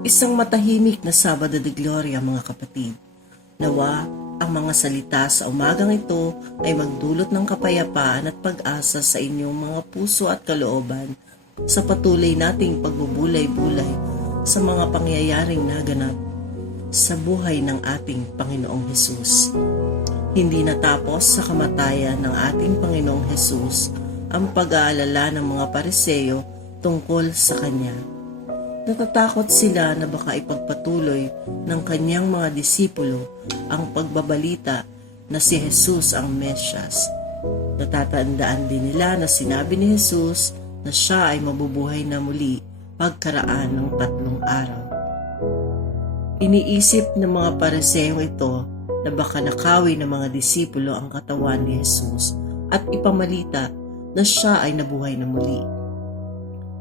Isang matahimik na Sabado de Gloria, mga kapatid. Nawa ang mga salita sa umagang ito ay magdulot ng kapayapaan at pag-asa sa inyong mga puso at kalooban sa patuloy nating pagbubulay-bulay sa mga pangyayaring naganap sa buhay ng ating Panginoong Hesus. Hindi natapos sa kamatayan ng ating Panginoong Hesus ang pag-aalala ng mga Pariseo tungkol sa Kanya. Natatakot sila na baka ipagpatuloy ng Kanyang mga disipulo ang pagbabalita na si Jesus ang Mesyas. Natatandaan din nila na sinabi ni Jesus na siya ay mabubuhay na muli pagkaraan ng 3 araw. Iniisip ng mga Pariseyong ito na baka nakawin ng mga disipulo ang katawan ni Jesus at ipamalita na siya ay nabuhay na muli.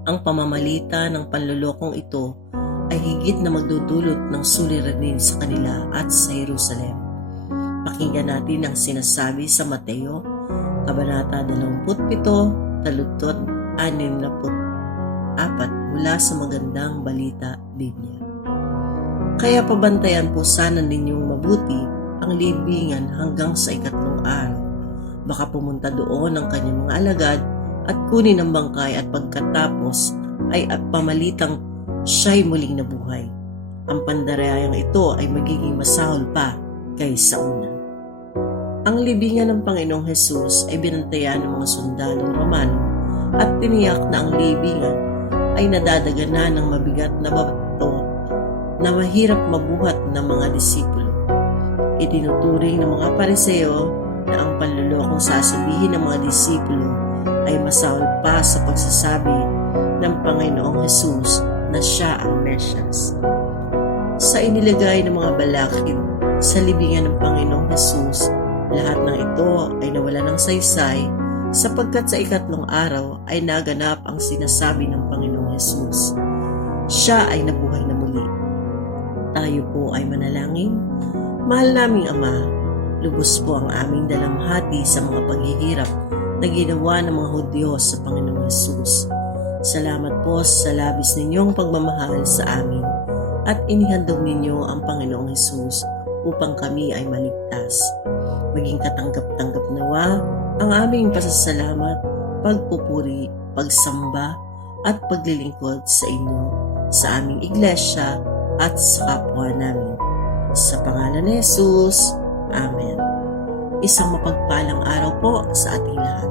Ang pamamalita ng panlolokong ito ay higit na magdudulot ng suliranin sa kanila at sa Jerusalem. Pakinggan natin ang sinasabi sa Mateo, Kabanata 27, taludtod 64 mula sa Magandang Balita, Biblia. Kaya pabantayan po sana ninyong mabuti ang libingan hanggang sa 3 araw. Baka pumunta doon ang kanyang mga alagad at kunin ang bangkay at pagkatapos ay pamalitang siya'y muling nabuhay. Ang pandarayang ito ay magiging masahol pa kaysa una. Ang libingan ng Panginoong Hesus ay binantayan ng mga sundalong Romano at tiniyak na ang libingan ay nadadaganan ng mabigat na bato na mahirap mabuhat ng mga disipulo. Itinuturing ng mga Pariseo na ang panlulokong sasabihin ng mga disipulo ay masahol pa sa pagsasabi ng Panginoong Hesus na siya ang Mesyas. Sa inilagay ng mga balakid sa libingan ng Panginoong Hesus, lahat ng ito ay nawala ng saysay sapagkat sa 3 araw ay naganap ang sinasabi ng Panginoong Hesus. Siya ay nabuhay na muli. Tayo po ay manalangin. Mahal naming Ama, lubos po ang aming dalamhati sa mga paghihirap na ginawa ng mga Hudyo sa Panginoong Hesus. Salamat po sa labis ninyong pagmamahal sa amin at inihandog ninyo ang Panginoong Hesus upang kami ay maligtas. Maging katanggap-tanggap nawa ang aming pasasalamat, pagpupuri, pagsamba at paglilingkod sa inyo, sa aming iglesia at sa kapwa namin. Sa pangalan ni Jesus, Amen. Isang mapagpalang araw po sa ating lahat.